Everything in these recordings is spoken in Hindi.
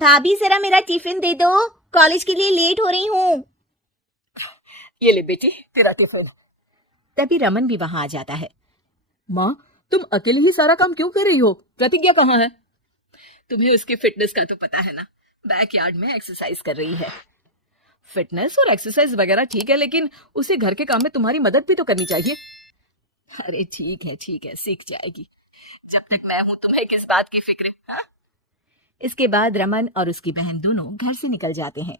भाभी जरा मेरा टिफिन दे दो, कॉलेज के लिए लेट हो रही हूँ। ये ले बेटी तेरा टिफिन। तभी रमन भी वहां आ जाता है। माँ, तुम अकेले ही सारा काम क्यों कर रही हो? प्रतिज्ञा कहाँ है? तुम्हें उसकी फिटनेस का तो पता है ना, बैकयार्ड में एक्सरसाइज कर रही है। फिटनेस और एक्सरसाइज वगैरह ठीक है, लेकिन उसे घर के काम में तुम्हारी मदद भी तो करनी चाहिए। अरे ठीक है, सीख जाएगी। जब तक मैं हूं तुम्हें किस बात की फिक्र? हाँ? इसके बाद रमन और उसकी बहन दोनों घर से निकल जाते हैं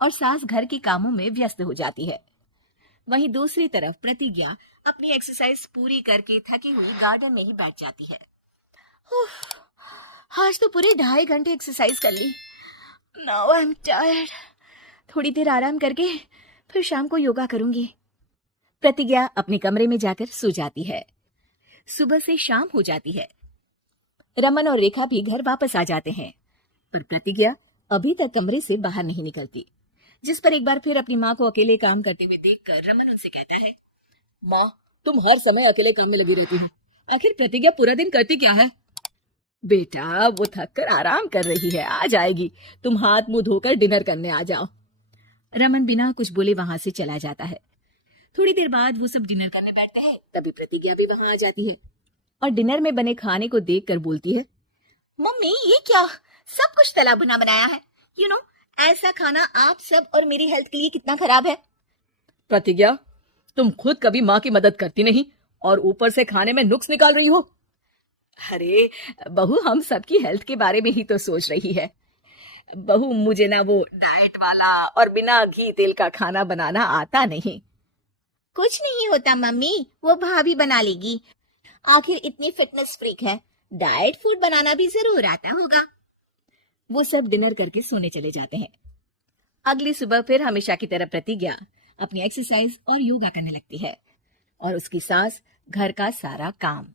और सास घर के कामों में व्यस्त हो जाती है। वहीं दूसरी तरफ प्रतिज्ञा अपनी एक्सरसाइज पूरी करके थकी हुई गार्डन में ही बैठ जाती है। आज तो पूरे 2.5 घंटे एक्सरसाइज कर ली। Now I am tired. थोड़ी देर आराम करके फिर शाम को योगा करूंगी। प्रतिज्ञा अपने कमरे में जाकर सो जाती है। सुबह से शाम हो जाती है। रमन और रेखा भी घर वापस आ जाते हैं, पर प्रतिज्ञा अभी तक कमरे से बाहर नहीं निकलती। जिस पर एक बार फिर अपनी माँ को अकेले काम करते हुए देखकर रमन उनसे कहता है, माँ, तुम हर समय अकेले काम में लगी रहती हो। आखिर प्रतिज्ञा पूरा दिन करती क्या है? बेटा, वो थक कर आराम कर रही है, आ जाएगी। तुम हाथ मुंह धोकर डिनर करने आ जाओ। रमन बिना कुछ बोले वहां से चला जाता है। थोड़ी देर बाद वो सब डिनर करने बैठते हैं, तभी प्रतिज्ञा भी वहां आ जाती है और डिनर में बने खाने को देखकर बोलती है, मम्मी ये क्या, सब कुछ तला भुना बनाया है। यू नो, ऐसा खाना आप सब और मेरी हेल्थ के लिए कितना खराब है। प्रतिज्ञा, तुम खुद कभी माँ की मदद करती नहीं और ऊपर से खाने में नुक्स निकाल रही हो। अरे बहू, हम सबकी हेल्थ के बारे में ही तो सोच रही है। बहू, मुझे ना वो डाइट वाला और बिना घी तेल का खाना बनाना आता नहीं। कुछ नहीं होता मम्मी, वो भाभी बना लेगी। आखिर इतनी फिटनेस फ्रीक है, डाइट फूड बनाना भी जरूर आता होगा। वो सब डिनर करके सोने चले जाते हैं। अगली सुबह फिर हमेशा की तरह प्रतिज्ञा अपनी एक्सरसाइज और योगा करने लगती है और उसकी सास घर का सारा काम।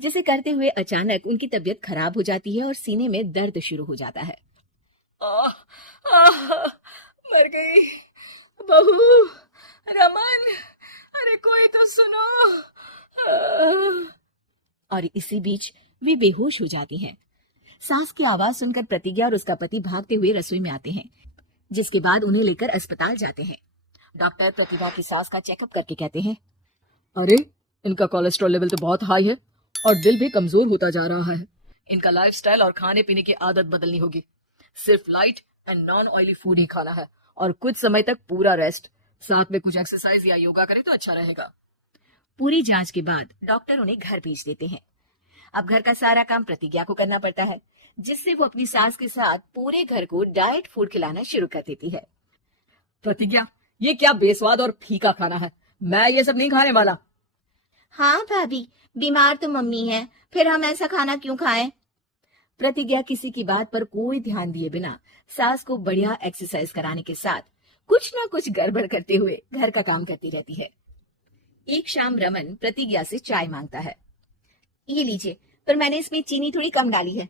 जिसे करते हुए अचानक उनकी तबीयत खराब हो जाती है और सीने में दर्द शुरू हो जाता है। मर गई बहू। रमन, अरे कोई तो सुनो। और इसी बीच वे बेहोश हो जाती हैं। सास की आवाज सुनकर प्रतिज्ञा और उसका पति भागते हुए रसोई में आते हैं, जिसके बाद उन्हें लेकर अस्पताल जाते हैं। डॉक्टर प्रतिभा की सास का चेकअप करके कहते हैं, अरे इनका कोलेस्ट्रॉल लेवल तो बहुत हाई है और दिल भी कमजोर होता जा रहा है। इनका लाइफस्टाइल और खाने पीने की आदत बदलनी होगी। सिर्फ light and non oily food ही खाना है और कुछ समय तक पूरा रेस्ट, साथ में कुछ एक्सरसाइज या योगा करे तो अच्छा रहेगा। पूरी जांच के बाद डॉक्टर उन्हें घर भेज देते हैं। अब घर का सारा काम प्रतिज्ञा को करना पड़ता है, जिससे वो अपनी सास के साथ पूरे घर को डाइट फूड खिलाना शुरू कर देती है। प्रतिज्ञा, ये क्या बेस्वाद और फीका खाना है, मैं ये सब नहीं खाने वाला। हाँ भाभी, बीमार तो मम्मी है, फिर हम ऐसा खाना क्यों खाएं? प्रतिज्ञा किसी की बात पर कोई ध्यान दिए बिना सास को बढ़िया एक्सरसाइज कराने के साथ कुछ ना कुछ गड़बड़ करते हुए घर का काम करती रहती है। एक शाम रमन प्रतिज्ञा से चाय मांगता है। ये लीजिए, पर मैंने इसमें चीनी थोड़ी कम डाली है।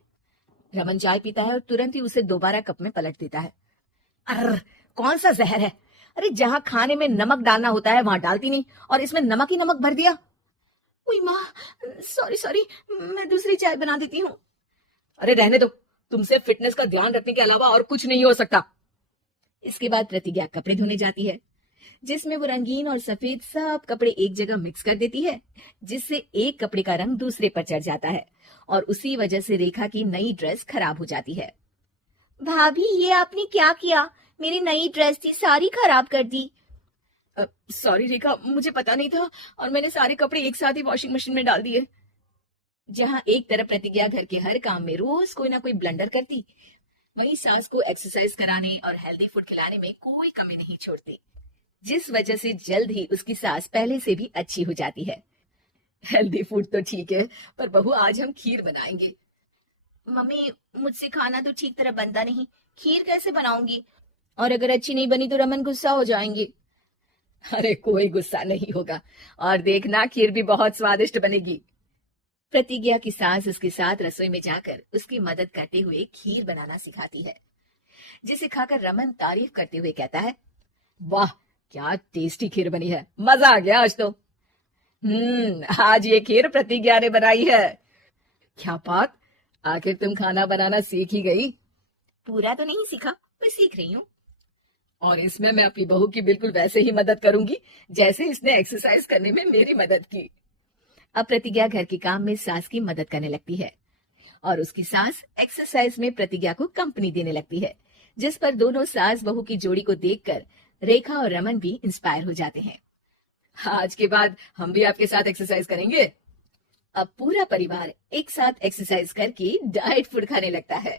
रमन चाय पीता है और तुरंत ही उसे दोबारा कप में पलट देता है। अर्र, कौन सा जहर है? अरे जहाँ खाने में नमक डालना होता है वहां डालती नहीं और इसमें नमक ही नमक भर दिया। ओए माँ, सॉरी, मैं दूसरी चाय बना देती हूँ। अरे रहने दो, तुमसे फिटनेस का ध्यान रखने के अलावा और कुछ नहीं हो सकता। इसके बाद प्रतिज्ञा कपड़े धोने जाती है, जिसमें वो रंगीन और सफेद सब कपड़े एक जगह मिक्स कर देती है, जिससे एक कपड़े का रंग दूसरे पर चढ़ जाता है और उसी वजह से रेखा की नई ड्रेस खराब हो जाती है। भाभी, ये आपने क्या किया? मेरी नई ड्रेस थी, सारी खराब कर दी। सॉरी रेखा, मुझे पता नहीं था और मैंने सारे कपड़े एक साथ ही वॉशिंग मशीन में डाल दिए। जहां एक तरफ प्रतिज्ञा घर के हर काम में रोज कोई ना कोई ब्लंडर करती, वहीं सास को एक्सरसाइज कराने और हेल्दी फूड खिलाने में कोई कमी नहीं छोड़ती, जिस वजह से जल्द ही उसकी सास पहले से भी अच्छी हो जाती है। हेल्दी फूड तो ठीक है, पर बहू आज हम खीर बनाएंगे। मम्मी, मुझसे खाना तो ठीक तरह बनता नहीं, खीर कैसे बनाऊंगी? और अगर अच्छी नहीं बनी तो रमन गुस्सा हो जाएंगे। अरे कोई गुस्सा नहीं होगा और देखना, खीर भी बहुत स्वादिष्ट बनेगी। प्रतिज्ञा की सास उसके साथ रसोई में जाकर उसकी मदद करते हुए खीर बनाना सिखाती है, जिसे खाकर रमन तारीफ करते हुए कहता है, वाह क्या टेस्टी खीर बनी है, मजा आ गया आज तो। आज ये खीर प्रतिज्ञा ने बनाई है। क्या बात, आखिर तुम खाना बनाना सीख ही गई। पूरा तो नहीं सीखा, पर सीख रही हूँ। और इसमें मैं अपनी बहू की बिल्कुल वैसे ही मदद करूंगी जैसे इसने एक्सरसाइज करने में मेरी मदद की। अब प्रतिज्ञा घर के काम में सास की मदद करने लगती है और उसकी सास एक्सरसाइज में प्रतिज्ञा को कंपनी देने लगती है, जिस पर दोनों सास बहू की जोड़ी को देखकर रेखा और रमन भी इंस्पायर हो जाते हैं। आज के बाद हम भी आपके साथ एक्सरसाइज करेंगे। अब पूरा परिवार एक साथ एक्सरसाइज करके डाइट फूड खाने लगता है।